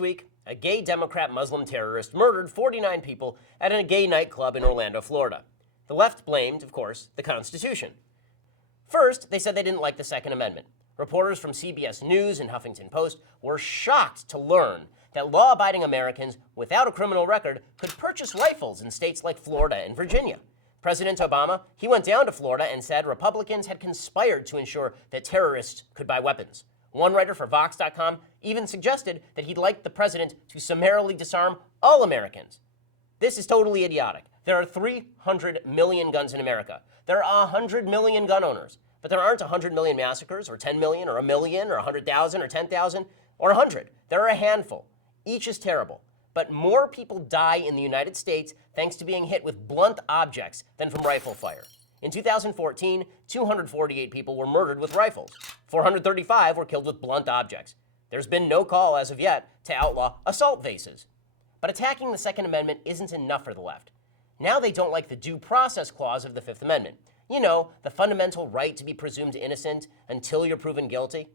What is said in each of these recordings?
Last week, a gay Democrat Muslim terrorist murdered 49 people at a gay nightclub in Orlando, Florida. The left blamed, of course, the Constitution. First, they said they didn't like the Second Amendment. Reporters from CBS News and Huffington Post were shocked to learn that law-abiding Americans without a criminal record could purchase rifles in states like Florida and Virginia. President Obama, he went down to Florida and said Republicans had conspired to ensure that terrorists could buy weapons. One writer for Vox.com even suggested that he'd like the president to summarily disarm all Americans. This is totally idiotic. There are 300 million guns in America. There are 100 million gun owners, but there aren't 100 million massacres, or 10 million, or a million, or 100,000, or 10,000, or 100. There are a handful. Each is terrible. But more people die in the United States thanks to being hit with blunt objects than from rifle fire. In 2014, 248 people were murdered with rifles. 435 were killed with blunt objects. There's been no call as of yet to outlaw assault vases. But attacking the Second Amendment isn't enough for the left. Now they don't like the due process clause of the Fifth Amendment. You know, the fundamental right to be presumed innocent until you're proven guilty.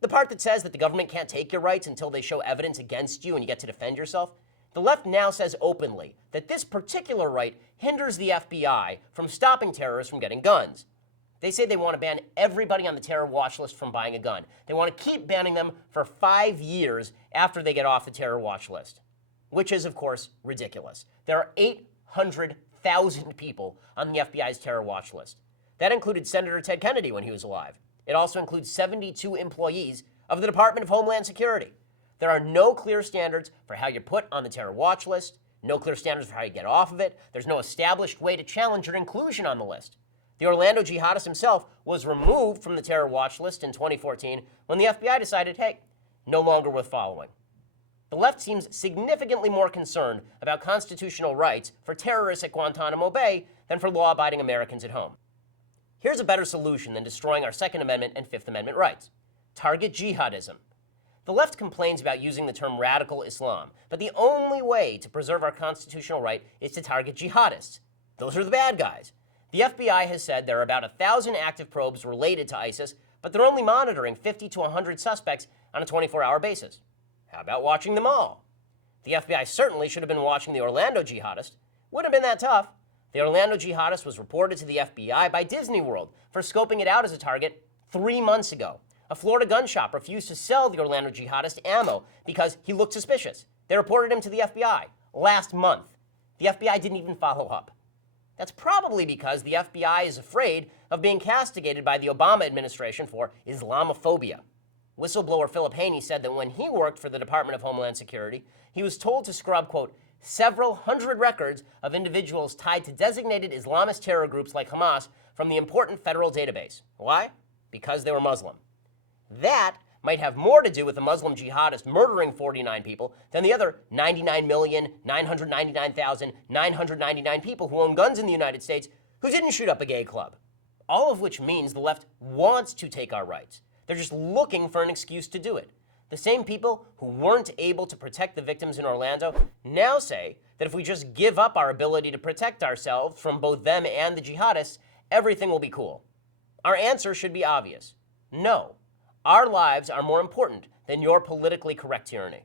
The part that says that the government can't take your rights until they show evidence against you and you get to defend yourself. The left now says openly that this particular right hinders the FBI from stopping terrorists from getting guns. They say they want to ban everybody on the terror watch list from buying a gun. They want to keep banning them for 5 years after they get off the terror watch list, which is, of course, ridiculous. There are 800,000 people on the FBI's terror watch list. That included Senator Ted Kennedy when he was alive. It also includes 72 employees of the Department of Homeland Security. There are no clear standards for how you're put on the terror watch list, no clear standards for how you get off of it. There's no established way to challenge your inclusion on the list. The Orlando jihadist himself was removed from the terror watch list in 2014 when the FBI decided, hey, no longer worth following. The left seems significantly more concerned about constitutional rights for terrorists at Guantanamo Bay than for law-abiding Americans at home. Here's a better solution than destroying our Second Amendment and Fifth Amendment rights. Target jihadism. The left complains about using the term radical Islam, but the only way to preserve our constitutional right is to target jihadists. Those are the bad guys. The FBI has said there are about 1,000 active probes related to ISIS, but they're only monitoring 50 to 100 suspects on a 24-hour basis. How about watching them all? The FBI certainly should have been watching the Orlando jihadist. Wouldn't have been that tough. The Orlando jihadist was reported to the FBI by Disney World for scoping it out as a target 3 months ago. A Florida gun shop refused to sell the Orlando jihadist ammo because he looked suspicious. They reported him to the FBI last month. The FBI didn't even follow up. That's probably because the FBI is afraid of being castigated by the Obama administration for Islamophobia. Whistleblower Philip Haney said that when he worked for the Department of Homeland Security, he was told to scrub, quote, several hundred records of individuals tied to designated Islamist terror groups like Hamas from the important federal database. Why? Because they were Muslim. That might have more to do with the Muslim jihadist murdering 49 people than the other 99,999,999 people who own guns in the United States who didn't shoot up a gay club. All of which means the left wants to take our rights. They're just looking for an excuse to do it. The same people who weren't able to protect the victims in Orlando now say that if we just give up our ability to protect ourselves from both them and the jihadists, everything will be cool. Our answer should be obvious. No. Our lives are more important than your politically correct tyranny.